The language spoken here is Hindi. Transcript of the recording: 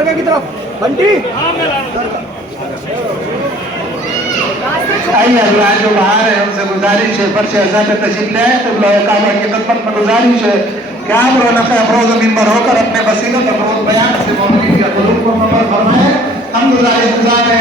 दरगाह की तरफ बंटी। आइए हजरात जो बाहर है उनसे गुजारिश है फर्श अज़ा पे तशरीफ लाए तो काबा की खिदमत में गुजारिश है कि आप रौनक अफरोज़ मिंबर होकर अपने वसीलत और बयान से मौलवी के क़ुलूब को मुनव्वर फरमाएं। हम गुजारिश गुजार हैं